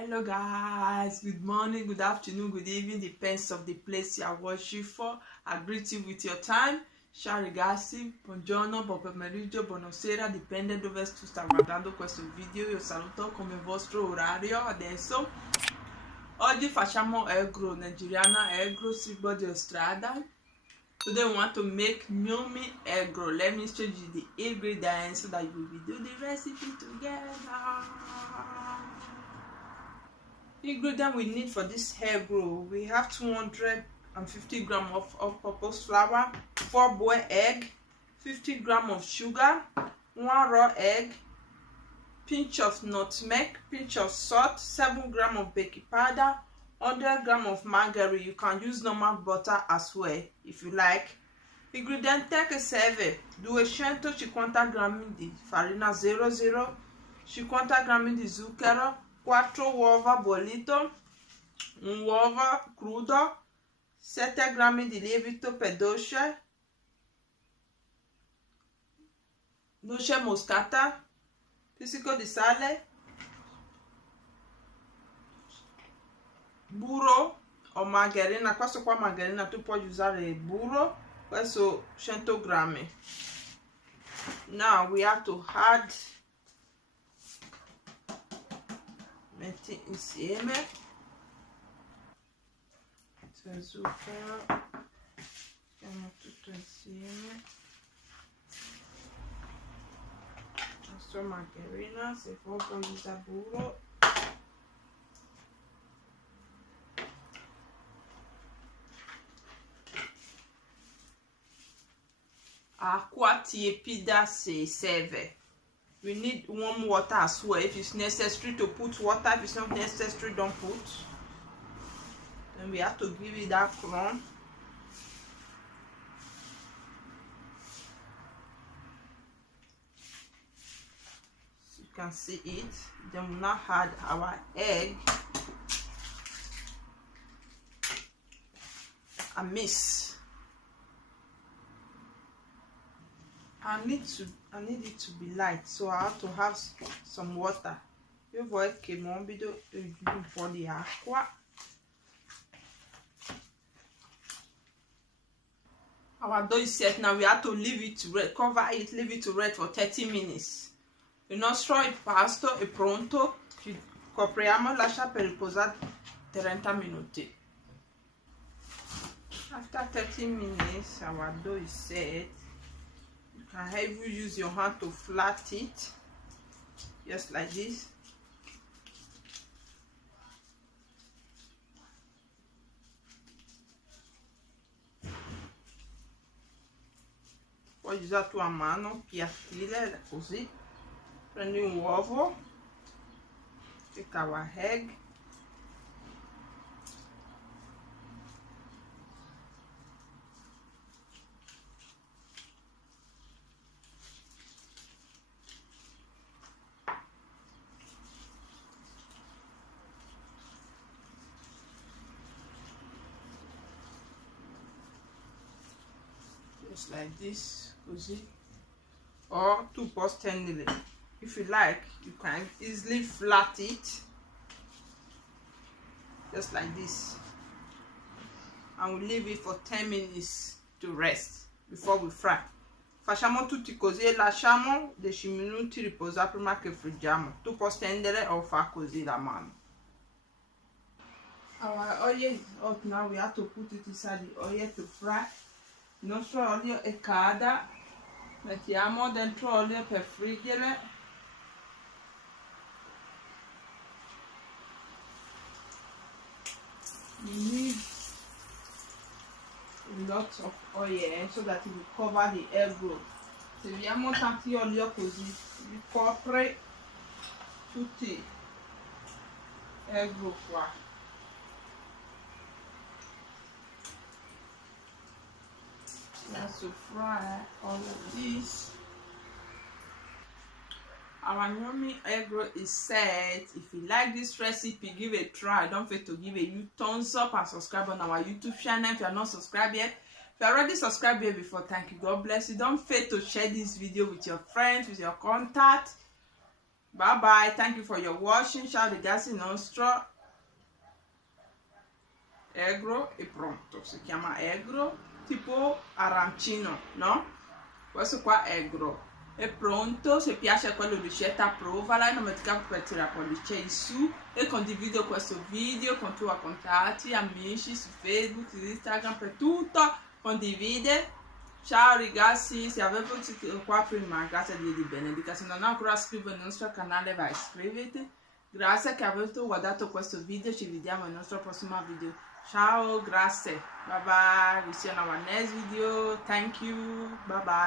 Hello guys, good morning, good afternoon, good evening, depends of the place you are watching for. I greet you with your time. Ciao ragazzi, buongiorno, buon pomeriggio, buonasera, dipende dove tu stai guardando questo video. Io saluto come vostro orario adesso. Oggi facciamo egg roll, Nigeriana egg roll, cibo di strada. Today we want to make yummy egg roll. Let me show you the ingredients so that you will do the recipe together. Ingredient we need for this egg roll: we have 250 grams of all-purpose flour, 4 boiled egg, 50 grams of sugar, 1 raw egg, pinch of nutmeg, pinch of salt, 7 grams of baking powder, 100 grams of margarine. You can use normal butter as well if you like. Ingredienti che serve: 250 grammi di farina 00, 50 grammi di zucchero, 4 uova bollito, un uovo crudo, 7 grammi di lievito per dolce, noce moscata, pizzico di sale, burro o margarina. Questo qua margarina, tu puoi usare il burro. Questo 100 grammi. Now we have to add, metti insieme il zucchero, mettiamo tutto insieme, questo margarina, se proprio usa burro, acqua tiepida se serve. We need warm water as well. If it's necessary to put water, if it's not necessary, don't put. Then we have to give it that crumb. So you can see it. Then we now add our egg and mix. I need it to be light, so I have to have some water. Io vuoi che morbido un po' di acqua. Our dough is set. Now we have to leave it to rest. Cover it, leave it to rest for 30 minutes. Il nostro impasto è pronto. Copriamo, lascia per riposare 30 minuti. After 30 minutes, our dough is set. You can even use your hand to flat it, just like this. Puoi usare tua mano, piattile così. Prendi un uovo, take our egg, just like this, così, or tu puoi stendere. If you like, you can easily flat it, just like this, and we leave it for 10 minutes to rest before we fry. Facciamo tutti così e lasciamo 10 minuti riposare prima che friggiamo. Tu puoi stendere o fa così la mano. Our oil is up now. We have to put it inside the oil to fry. Il nostro olio è caldo, mettiamo dentro olio per friggere. You need a lot of oil so that it will cover the egg roll. Serviamo tanti olio così ricopre tutti egg roll qua. That's to fry all of this. Our yummy egg roll is set. If you like this recipe, give it a try. Don't forget to give a huge thumbs up and subscribe on our YouTube channel if you are not subscribed yet. If you already subscribed here before, thank you, God bless you. Don't forget to share this video with your friends, with your contacts. Bye bye, thank you for your watching. Ciao ragazzi, il nostro egro è pronto. Si chiama egro tipo arancino, no? Questo qua è egro è pronto. Se piace quello ricetta, provala, non dimentichiamo di mettere la pollice in su e condivido questo video con i tuoi contatti, amici su Facebook, su Instagram, per tutto. Condivide. Ciao ragazzi, se avete visto qua prima, grazie a Dio di benedica. Se non hai ancora iscritto al nostro canale, vai, iscriviti. Grazie che avete guardato questo video, ci vediamo nel nostro prossimo video. Ciao, grazie, bye bye, we see you in our next video. Thank you, bye bye.